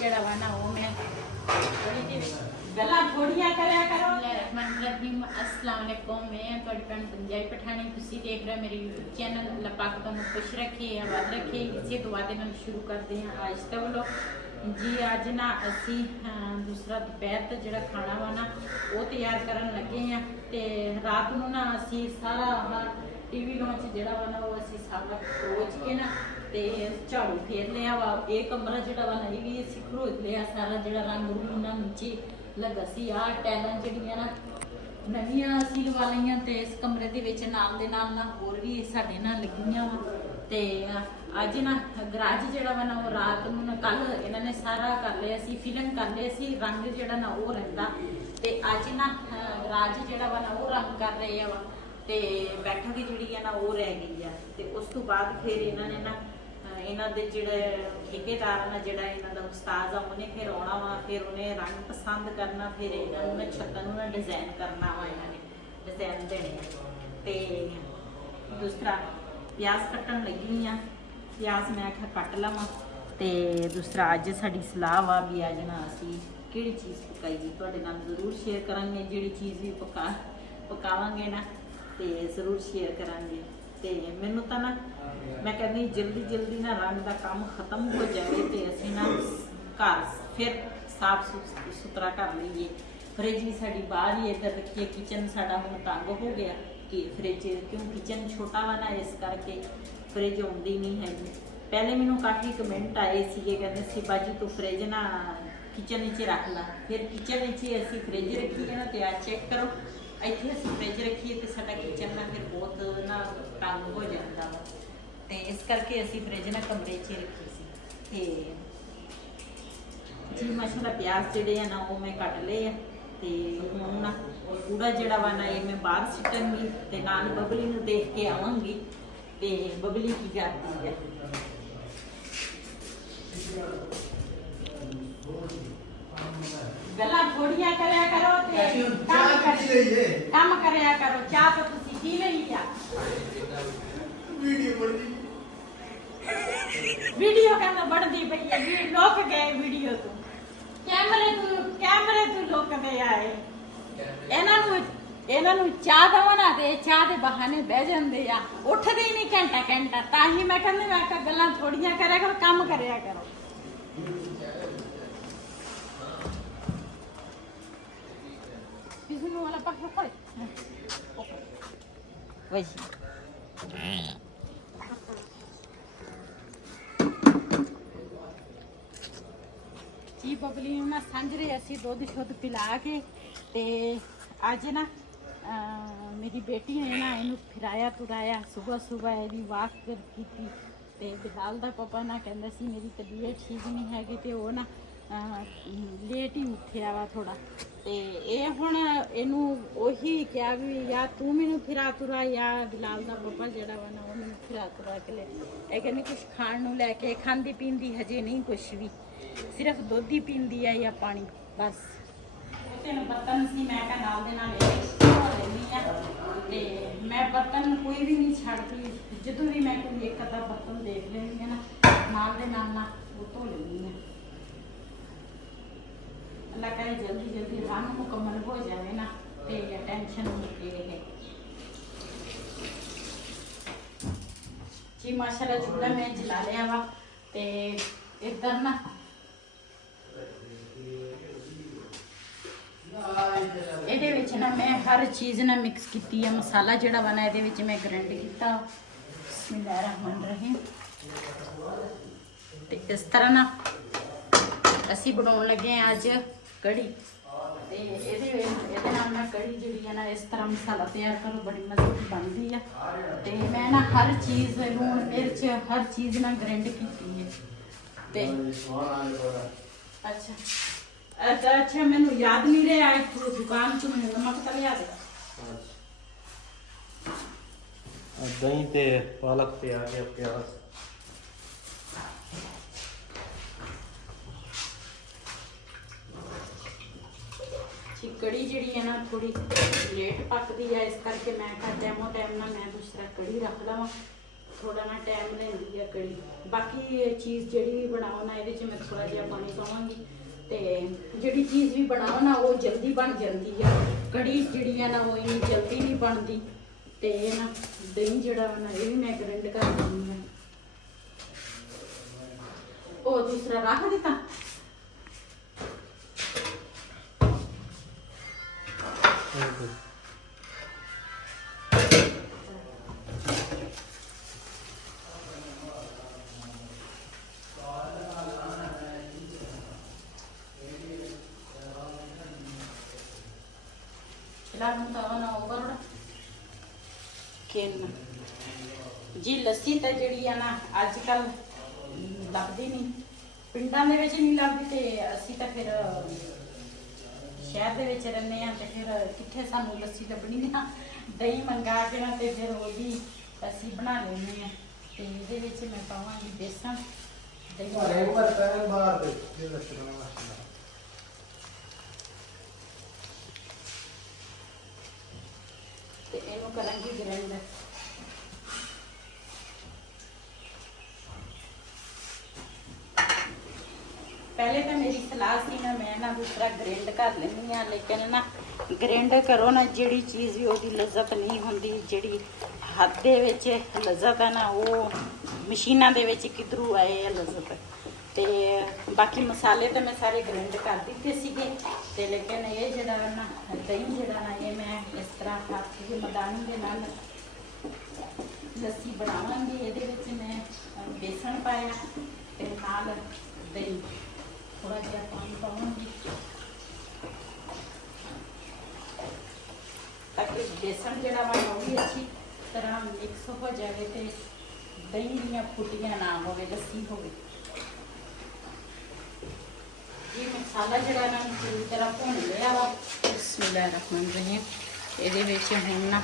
ਜਿਹੜਾ ਵਾ ਨਾ ਉਹ ਮੈਂ ਥੋੜੀ ਜਿਹੀ ਗੱਲਾਂ ਥੋੜੀਆਂ ਕਰਿਆ ਕਰੋ। ਰਹਿਮਨ ਰਹੀਮ अस्सलाम वालेकुम। मैं ਤੁਹਾਡੀ ਭੈਣ ਪੰਜਾਬੀ ਪਠਾਣੀ, ਤੁਸੀਂ ਦੇਖ ਰਹੇ ਮੇਰੇ YouTube ਚੈਨਲ। ਅੱਲਾਹ ਪਾਕ ਤੁਹਾਨੂੰ ਖੁਸ਼ ਰੱਖੇ, ਆਬਾਦ ਰੱਖੇ। ਇਸੇ ਦੁਆ ਦੇ ਨਾਲ ਸ਼ੁਰੂ ਕਰਦੇ ਹਾਂ ਅੱਜ ਦਾ ਵਲੋਗ ਜੀ। ਅੱਜ ਨਾ ਅਸੀਂ ਦੂਸਰਾ ਦੁਪਹਿਰ ਦਾ ਜਿਹੜਾ ਖਾਣਾ ਵਾ ਨਾ ਉਹ ਤਿਆਰ ਕਰਨ ਲੱਗੇ ਹਾਂ। ਤੇ ਰਾਤ ਨੂੰ ਨਾ ਅਸੀਂ ਸਾਰਾ ਟੀਵੀ ਲਾਂਚ ਜਿਹੜਾ ਵਾ ਨਾ ਉਹ ਅਸੀਂ ਸਾਰਾ ਖੋਜ ਕੇ ਨਾ ਤੇ ਝਾੜੂ ਫੇਰ ਲਿਆ ਵਾ। ਇਹ ਕਮਰਾ ਜਿਹੜਾ ਵਾ ਨਾ ਇਹ ਵੀ ਅਸੀਂ ਖਰੋਜ ਲਿਆ ਸਾਰਾ, ਜਿਹੜਾ ਰੰਗ ਰੂਪ ਨਾ ਨੀਚੇ ਲੱਗਾ ਸੀ। ਆਹ ਟੈਲਾਂ ਜਿਹੜੀਆਂ ਨਾ ਨਵੀਆਂ ਅਸੀਂ ਲਵਾ ਲਈਆਂ ਤੇ ਇਸ ਕਮਰੇ ਦੇ ਵਿੱਚ ਨਾਲ ਦੇ ਨਾਲ ਨਾ ਹੋਰ ਵੀ ਸਾਡੇ ਨਾਲ ਲੱਗੀਆਂ ਵਾ। ਤੇ ਅੱਜ ਨਾ ਗਰਾਜ ਜਿਹੜਾ ਵਾ ਨਾ ਉਹ ਰਾਤ ਨੂੰ ਨਾ ਕੱਲ ਇਹਨਾਂ ਨੇ ਸਾਰਾ ਕਰ ਲਿਆ ਸੀ, ਫਿਲਮ ਕਰ ਲਿਆ ਸੀ, ਰੰਗ ਜਿਹੜਾ ਨਾ ਉਹ ਰਹਿੰਦਾ। ਤੇ ਅੱਜ ਨਾ ਗਰਾਜ ਜਿਹੜਾ ਵਾ ਨਾ ਉਹ ਰੰਗ ਕਰ ਰਹੇ ਆ ਵਾ ਤੇ ਬੈਠਕ ਜਿਹੜੀ ਆ ਨਾ ਉਹ ਰਹਿ ਗਈ ਆ। ਤੇ ਉਸ ਤੋਂ ਬਾਅਦ ਫਿਰ ਇਹਨਾਂ ਨੇ ਨਾ ਇਹਨਾਂ ਦੇ ਜਿਹੜੇ ਠੇਕੇਦਾਰ ਨਾ ਜਿਹੜਾ ਇਹਨਾਂ ਦਾ ਉਸਤਾਦ ਆ ਉਹਨੇ ਫਿਰ ਆਉਣਾ ਵਾ, ਫਿਰ ਉਹਨੇ ਰੰਗ ਪਸੰਦ ਕਰਨਾ, ਫਿਰ ਇਹਨਾਂ ਨੂੰ ਨਾ ਛੱਤਾਂ ਨੂੰ ਨਾ ਡਿਜ਼ਾਈਨ ਕਰਨਾ ਵਾ, ਇਹਨਾਂ ਨੇ ਡਿਜ਼ਾਈਨ ਦੇਣੇ ਆ। ਤੇ ਦੂਸਰਾ ਪਿਆਜ਼ ਕੱਟਣ ਲੱਗੀ ਆ, ਪਿਆਜ਼ ਮੈਂ ਆਖਿਆ ਕੱਟ ਲਵਾਂ। ਤੇ ਦੂਸਰਾ ਅੱਜ ਸਾਡੀ ਸਲਾਹ ਵਾ ਵੀ ਅੱਜ ਨਾ ਅਸੀਂ ਕਿਹੜੀ ਚੀਜ਼ ਪਕਾਈਏ, ਤੁਹਾਡੇ ਨਾਲ ਜ਼ਰੂਰ ਸ਼ੇਅਰ ਕਰਾਂਗੇ। ਜਿਹੜੀ ਚੀਜ਼ ਵੀ ਪਕਾਵਾਂਗੇ ਨਾ ਤੇ ਜ਼ਰੂਰ ਸ਼ੇਅਰ ਕਰਾਂਗੇ। ਤੇ ਮੈਨੂੰ ਤਾਂ ਨਾ ਮੈਂ ਕਹਿੰਦੀ ਜਲਦੀ ਨਾ ਰੰਗ ਦਾ ਕੰਮ ਖਤਮ ਹੋ ਜਾਵੇ ਤੇ ਅਸੀਂ ਨਾ ਘਰ ਫਿਰ ਸਾਫ ਸੁਥਰਾ ਕਰ ਲਈਏ। ਫਰਿੱਜ ਵੀ ਸਾਡੀ ਬਾਹਰ ਹੀ ਇੱਧਰ ਰੱਖੀਏ। ਕਿਚਨ ਸਾਡਾ ਹੁਣ ਤੰਗ ਹੋ ਗਿਆ ਕਿ ਫਰਿੱਜ ਕਿਉਂ ਕਿਚਨ ਛੋਟਾ ਵਾ ਨਾ, ਇਸ ਕਰਕੇ ਫਰਿੱਜ ਆਉਂਦੀ ਨਹੀਂ ਹੈਗੀ। ਪਹਿਲੇ ਮੈਨੂੰ ਕਾਫੀ ਕਮੈਂਟ ਆਏ ਸੀਗੇ, ਕਹਿੰਦੇ ਸੀ ਬਾਜੀ ਤੂੰ ਫਰਿੱਜ ਨਾ ਕਿਚਨ ਵਿੱਚ ਰੱਖ ਲਾ। ਫਿਰ ਕਿਚਨ ਵਿੱਚ ਅਸੀਂ ਫਰਿੱਜ ਰੱਖੀ ਹੈ ਨਾ ਤੇ ਆ ਚੈੱਕ ਕਰੋ ਇੱਥੇ ਅਸੀਂ ਫਰਿੱਜ ਰੱਖੀਏ ਤੇ ਸਾਡਾ ਕਿਚਨ ਨਾ ਫਿਰ ਬਹੁਤ ਨਾ ਤੰਗ ਹੋ ਜਾਂਦਾ ਵਾ। ਤੇ ਇਸ ਕਰਕੇ ਅਸੀਂ ਫਰਿੱਜ ਨਾ ਕਮਰੇ 'ਚ ਰੱਖੀ ਸੀ। ਤੇ ਜੀ ਮਾਸ਼ਾਅੱਲਾ ਪਿਆਜ਼ ਜਿਹੜੇ ਆ ਨਾ ਉਹ ਮੈਂ ਕੱਟ ਲਏ ਆ। ਤੇ ਹੁਣ ਨਾ ਕੂੜਾ ਜਿਹੜਾ ਵਾ ਨਾ ਇਹ ਮੈਂ ਬਾਹਰ ਸਿੱਟਾਂਗੀ ਤੇ ਨਾਲ ਬਬਲੀ ਨੂੰ ਦੇਖ ਕੇ ਆਵਾਂਗੀ ਤੇ ਬਬਲੀ ਕੀ ਕਰਦੀ ਹੈ। ਗੱਲਾਂ ਥੋੜੀਆਂ ਕਰਿਆ ਕਰੋ ਤੇ ਕੰਮ ਕਰਿਆ ਕਰੋ। ਚਾਹ ਤਾਂ ਤੁਸੀਂ ਪੀ ਲਈ ਆ। ਵੀਡੀਓ ਕਹਿੰਦਾ ਬਣਦੀ ਪਈ ਹੈ, ਲੋਕ ਗਏ ਵੀਡੀਓ ਤੋਂ, ਕੈਮਰੇ ਤੋਂ ਲੋਕਦੇ ਆਏ। ਇਹਨਾਂ ਨੂੰ ਚਾਹ ਦਵਾ ਨਾ ਤੇ ਚਾਹ ਦੇ ਬਹਾਨੇ ਬਹਿ ਜਾਂਦੇ ਆ, ਉੱਠਦੇ ਹੀ ਨਹੀਂ ਘੰਟਾ। ਤਾਂ ਹੀ ਮੈਂ ਕਹਿੰਦੀ ਮੈਂ ਕਿਹਾ ਗੱਲਾਂ ਥੋੜੀਆਂ ਕਰਿਆ ਕਰੋ, ਕੰਮ ਕਰਿਆ ਕਰੋ। Bizim wala pa ko. Wait. ਜੀ ਬਬਲੀ ਨੂੰ ਨਾ ਸਾਂਝਰੇ ਅਸੀਂ ਦੁੱਧ ਸ਼ੁੱਧ ਪਿਲਾ ਕੇ ਤੇ ਅੱਜ ਨਾ ਮੇਰੀ ਬੇਟੀ ਨੇ ਨਾ ਇਹਨੂੰ ਫਿਰਾਇਆ ਤੁਰਾਇਆ, ਸੁਬਹ ਇਹਦੀ ਵਾਕ ਕੀਤੀ। ਤੇ ਬਿਲਾਲ ਦਾ ਪਾਪਾ ਨਾ ਕਹਿੰਦਾ ਸੀ ਮੇਰੀ ਤਬੀਅਤ ਠੀਕ ਨਹੀਂ ਹੈਗੀ ਤੇ ਉਹ ਨਾ ਲੇਟ ਹੀ ਉੱਠਿਆ ਵਾ ਥੋੜਾ। ਤੇ ਇਹ ਹੁਣ ਇਹਨੂੰ ਉਹੀ ਕਿਹਾ ਵੀ ਜਾਂ ਤੂੰ ਮੈਨੂੰ ਫਿਰਾ ਤੁਰਾ ਜਾਂ ਬਿਲਾਲ ਦਾ ਪਾਪਾ ਜਿਹੜਾ ਵਾ ਨਾ ਉਹ ਮੈਨੂੰ ਫਿਰਾ ਤੁਰਾ ਕੇ ਲੈ। ਇਹ ਕਹਿੰਦੀ ਕੁਛ ਖਾਣ ਨੂੰ ਲੈ ਕੇ, ਖਾਂਦੀ ਪੀਂਦੀ ਹਜੇ ਨਹੀਂ ਕੁਛ ਵੀ, ਸਿਰਫ ਦੁੱਧ ਹੀ ਪੀਂਦੀ ਆ ਜਾਂ ਪਾਣੀ ਬਸ। ਉੱਥੇ ਨਾ ਬਰਤਨ ਸੀ, ਮੈਂ ਕਿਹਾ ਨਾਲ ਦੇ ਨਾਲ ਇਹ ਧੋ ਲੈਂਦੀ ਆ। ਤੇ ਮੈਂ ਬਰਤਨ ਕੋਈ ਵੀ ਨਹੀਂ ਛੱਡਦੀ, ਜਦੋਂ ਵੀ ਮੈਂ ਕੋਈ ਇੱਕ ਅੱਧਾ ਬਰਤਨ ਦੇਖ ਲੈਂਦੀ ਆ ਨਾ ਨਾਲ ਦੇ ਨਾਲ ਨਾ ਉਹ ਧੋ ਲੈਂਦੀ ਆ। ਅੱਲਾਹ ਕਰੇ ਜਲਦੀ ਕੰਮ ਮੁਕੰਮਲ ਹੋ ਜਾਵੇ ਨਾ ਤੇ ਟੈਨਸ਼ਨ ਮੁੱਕੇ ਰਹੇ ਜੀ। ਮਾਸ਼ਾਅੱਲਾ ਚੁੱਲ੍ਹਾ ਮੈਂ ਜਲਾ ਲਿਆ ਵਾ ਤੇ ਇੱਧਰ ਨਾ ਇਹਦੇ ਵਿੱਚ ਨਾ ਮੈਂ ਹਰ ਚੀਜ਼ ਨਾ ਮਿਕਸ ਕੀਤੀ ਆ। ਮਸਾਲਾ ਜਿਹੜਾ ਵਾ ਨਾ ਇਹਦੇ ਵਿੱਚ ਮੈਂ ਗ੍ਰਾਈਂਡ ਕੀਤਾ। ਬਿਸਮਿਲ੍ਲਾਹਿਰ ਰਹਿਮਾਨ ਰਹੀਮ। ਤੇ ਇਸ ਤਰ੍ਹਾਂ ਨਾ ਅਸੀਂ ਬਣਾਉਣ ਲੱਗੇ ਆ ਅੱਜ ਕੜੀ। ਤੇ ਇਹਦੇ ਨਾਲ ਮੈਂ ਕੜੀ ਜਿਹੜੀ ਆ ਨਾ ਇਸ ਤਰ੍ਹਾਂ ਮਸਾਲਾ ਤਿਆਰ ਕਰੋ, ਬੜੀ ਮਜ਼ੇ ਦੀ ਬਣਦੀ ਆ। ਤੇ ਮੈਂ ਨਾ ਹਰ ਚੀਜ਼ ਲੂਣ ਮਿਰਚ ਹਰ ਚੀਜ਼ ਨਾਲ ਗ੍ਰਾਈਂਡ ਕੀਤੀ ਹੈ। ਤੇ ਅੱਛਾ ਮੈਨੂੰ ਯਾਦ ਨਹੀਂ ਰਿਹਾ ਦੁਕਾਨ ਤੋਂ ਮੈਨੂੰ ਨਮਕ ਤਾਂ ਲਿਆ ਦੇ। ਦਹੀਂ ਤੇ ਪਾਲਕ ਤੇ ਆ ਗਿਆ ਪਿਆਜ਼। ਕੜੀ ਜਿਹੜੀ ਹੈ ਨਾ ਥੋੜੀ ਲੇਟ ਪੱਕਦੀ ਹੈ, ਇਸ ਕਰਕੇ ਮੈਂ ਕਿਹਾ ਡੈਮੋ ਟਾਈਮ ਨਾਲ ਮੈਂ ਦੂਸਰਾ ਕੜੀ ਰੱਖ ਲਵਾਂ ਥੋੜਾ ਨਾ ਟਾਈਮ ਲੈਂਦੀ ਆ ਕੜੀ। ਬਾਕੀ ਇਹ ਚੀਜ਼ ਜਿਹੜੀ ਵੀ ਬਣਾਓ ਨਾ ਇਹਦੇ 'ਚ ਮੈਂ ਥੋੜਾ ਜਿਹਾ ਪਾਣੀ ਪਾਵਾਂਗੀ ਤੇ ਜਿਹੜੀ ਚੀਜ਼ ਵੀ ਬਣਾਓ ਨਾ ਉਹ ਜਲਦੀ ਬਣ ਜਾਂਦੀ ਆ। ਕੜੀ ਜਿਹੜੀ ਆ ਨਾ ਉਹ ਇੰਨੀ ਜਲਦੀ ਨਹੀਂ ਬਣਦੀ। ਤੇ ਇਹ ਨਾ ਦਹੀਂ ਜਿਹੜਾ ਵਾ ਨਾ ਇਹ ਵੀ ਮੈਂ ਗ੍ਰਾਈਂਡ ਕਰ ਦਿੰਦੀ ਆ। ਉਹ ਦੂਸਰਾ ਰੱਖ ਦਿੱਤਾ। जी लस्सी तो जी है ना अजकल लगती नहीं, पिंडा दे विच नहीं लगती ते असी तो फिर शहर दे विच रहने हैं तो फिर कित्थे सानू लस्सी लभनी ना। दही मंगा के ना ते फिर वो भी असी बना लेने हैं। तो ये विच मैं पावांगी बेसन ते इनू करांगी ग्राइंड। पहले तो मेरी सलाह सी ना मैं ना दूसरा ग्राइंड कर लेनी हाँ, लेकिन ना ग्राइंड करो ना जिहड़ी चीज़ भी उसकी लज्जत नहीं होंदी। जिहड़ी हथ दे विच लज्जत है ना वो मशीनां दे विच किधरों आए है लज्जत। ते बाकी मसाले तो मैं सारे ग्राइंड कर दिते सीगे ते लेकिन ये जिहड़ा ना दही जिहड़ा ना ये मैं इस तरह हाथ के मदानी दे नाल लस्सी बनावांगी। इहदे विच मैं बेसन पाया ते नाल दही थोड़ा जिहा पानी पाऊंगी ताकि बेसन जिहड़ा वा वो भी अच्छी तरह मिक्स हो जाए ते दही दीयां फुटियां ना होवे, लस्सी होवे। ये मसाला जिहड़ा ना पूरी तरह भुन लिया वा। बिस्मिल्लाहिर्रहमानिर्रहीम। इहदे विच हुण ना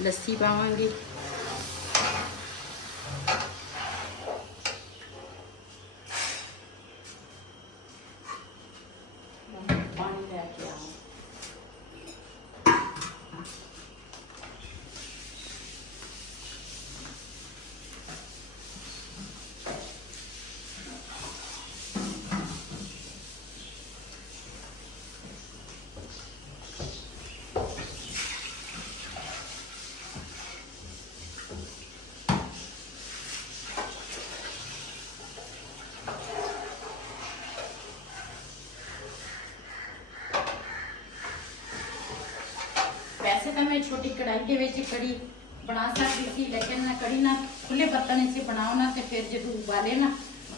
लस्सी पावांगी। पानी लैके आवां। वैसे तो मैं छोटी कढ़ाई के विच कड़ी बना सकती थी, लेकिन ना कड़ी ना खुले बर्तन से बनाओ ना तो फिर जो उबाले ना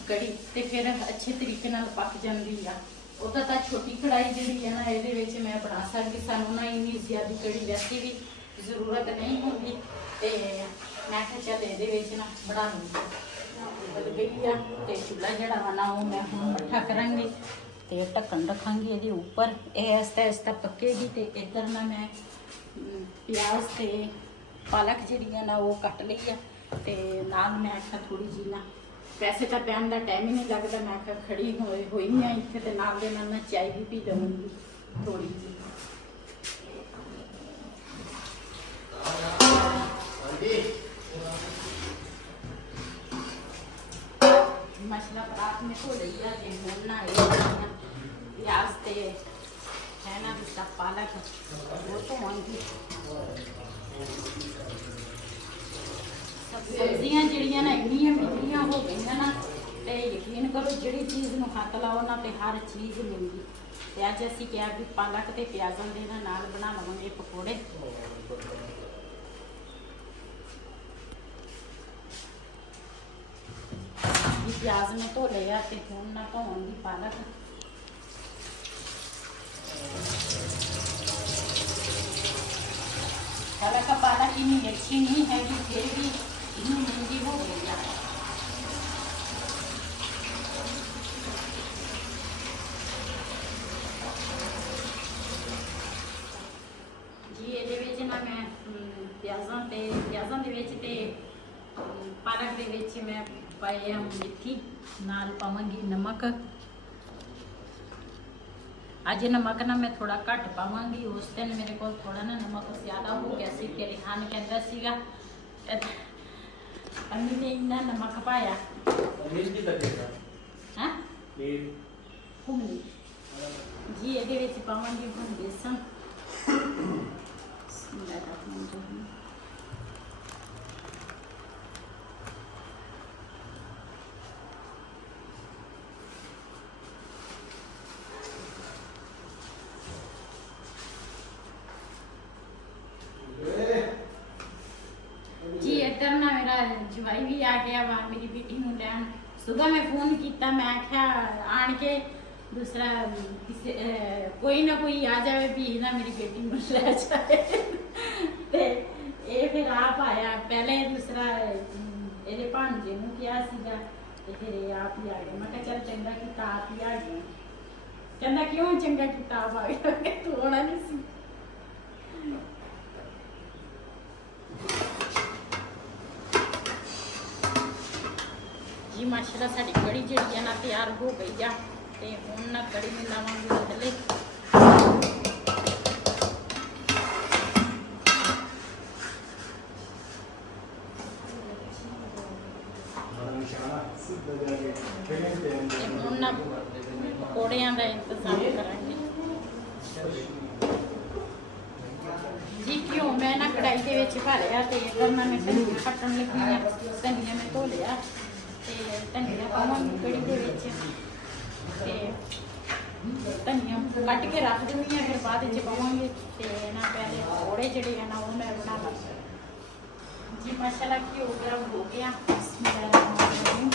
कड़ी तो फिर अच्छे तरीके नाल पक जाती है। उदा तो छोटी कढ़ाई जी है ना ये मैं बना सकती, सानू ना इन्नी ज्यादा कड़ी वैसे भी जरूरत नहीं होती। तो मैं कहा चल ये ना बना लूँगी। उबल गई है तो चूल्हा जड़ा वा ना वो मैं हम मट्ठा करांगी तो ढक्कन रखांगी ये ऊपर। यह आहिस्ता आहिस्ता पकेगी तो इधर ना मैं प्याज ते पालक जिहड़ी ना वो कट ली है ते नाल मैं आखा थोड़ी जी ना वैसे तो बहन का टाइम ही नहीं लगता। मैं आखा खड़ी हुई हाँ इत्थे ते नाल दे नाल मैं चाय भी पी लवांगी थोड़ी जी। मसला परात में धो ली है जे हुण ना प्याज ते है ना दूसरा पालक वो धोवांगी। सब्जियां जिहड़ियां ना इन्नियां मिठियां हो गई ना तो यकीन करो जिहड़ी चीज़ नूं हथ लाओ ना तो हर चीज़ मिलदी। ते अज असीं क्या भी पालक ते प्याज़ां दे नाल बना लवांगे पकौड़े। प्याज में धो लिया तो हुण ना धोवांगी पालक। पालक इन्नी अच्छी नहीं है कि फिर भी इतनी महंगी हो गई है। जी ये ना मैं प्याज़ों के पालक के मैं पाए मेथी नाल पावांगी नमक। अज नमक ना मैं थोड़ा घट पावांगी। उस दिन मेरे को थोड़ा ना नमक ज़्यादा हो गया सी। रिहान कहता सीगा ਅੰਮੀ ਨੇ ਇੰਨਾ ਨਮਕ ਪਾਇਆ ਮਿਲ ਜੀ ਲੱਗੇਗਾ ਹੈ ਇਹ ਘੁੰਮਣੀ ਜੀ ਇਹਦੇ ਵਿੱਚ ਪਾਵਾਂਗੇ ਹੁਣ ਬੇਸਣ ਬਿਸਮਿਲ੍ਲਾਹਿਰਰਹਿਮਾਨਿਰਰਹੀਮ जी इधर ना मेरा जवाई भी आ गया वा मेरी बेटी ਨੂੰ ਲੈਣ सुबह मैं फोन किया मैं क्या आन के दूसरा किसी कोई ना कोई आ जाए भी ना मेरी बेटी ਨੂੰ ਲੈ ਜਾਏ ਤੇ ਇਹ ਫਿਰ ਆਪ ਆਇਆ ਪਹਿਲੇ ਦੂਸਰਾ ਇਹਦੇ ਭਾਂਜੇ ਨੂੰ ਕਿਹਾ ਸੀਗਾ ਤੇ ਫਿਰ ਇਹ ਆਪ ਹੀ ਆ ਗਿਆ ਮੈਂ ਕਿਹਾ ਚੱਲ ਚੰਗਾ ਕੀਤਾ ਆਪ ਹੀ ਆ ਗਿਆ ਕਹਿੰਦਾ ਕਿਉਂ ਚੰਗਾ ਕੀਤਾ ਆਪ ਆ ਗਿਆ ਕਿ ਤੂੰ ਆਉਣਾ ਨਹੀਂ ਸੀ जी माशाल्लाह साडी कड़ी जड़ी है ना तैयार हो गई है ते हुण ना कड़ी में लावांगे थल्ले हुण ना पकौड़ियां दा इंतजाम करांगे जी क्यों मैं ना कढ़ाई दे विच पा लिया ते इधर ना मैं धनिया कट्टन लगी हां धनिया मैं धो लिया ਤੇ ਧਨੀਆ ਪਾਵਾਂਗੀ ਕੜੀ ਦੇ ਵਿੱਚ ਤੇ ਧਨੀਆ ਕੱਟ ਕੇ ਰੱਖ ਦਿੰਦੀ ਹਾਂ ਫਿਰ ਬਾਅਦ ਵਿੱਚ ਪਾਵਾਂਗੇ ਤੇ ਨਾ ਪਹਿਲੇ ਪਕੌੜੇ ਜਿਹੜੇ ਆ ਨਾ ਉਹ ਮੈਂ ਬਣਾ ਲਾਂ ਜੀ ਮਾਸ਼ਾਅੱਲਾ ਘਿਓ ਗਰਮ ਹੋ ਗਿਆ ਬਿਸਮਿਲ੍ਲਾਹਿਰਰਹਿਮਾਨਿਰਰਹੀਮ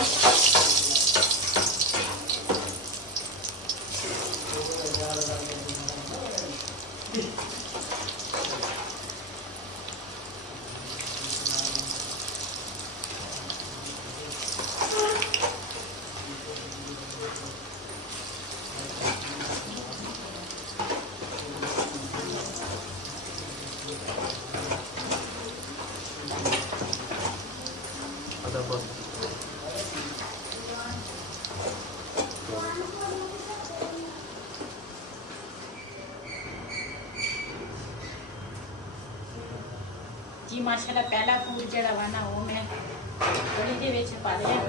जी माशाल्लाह पहला फूल जड़ा वा ना वो मैं कड़ी दे विच पा लिया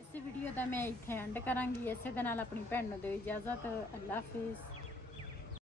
इस वीडियो का मैं इत्थे एंड करांगी इसे दे नाल अपनी भैन नूं दिओ इजाजत अल्लाह हाफिज़।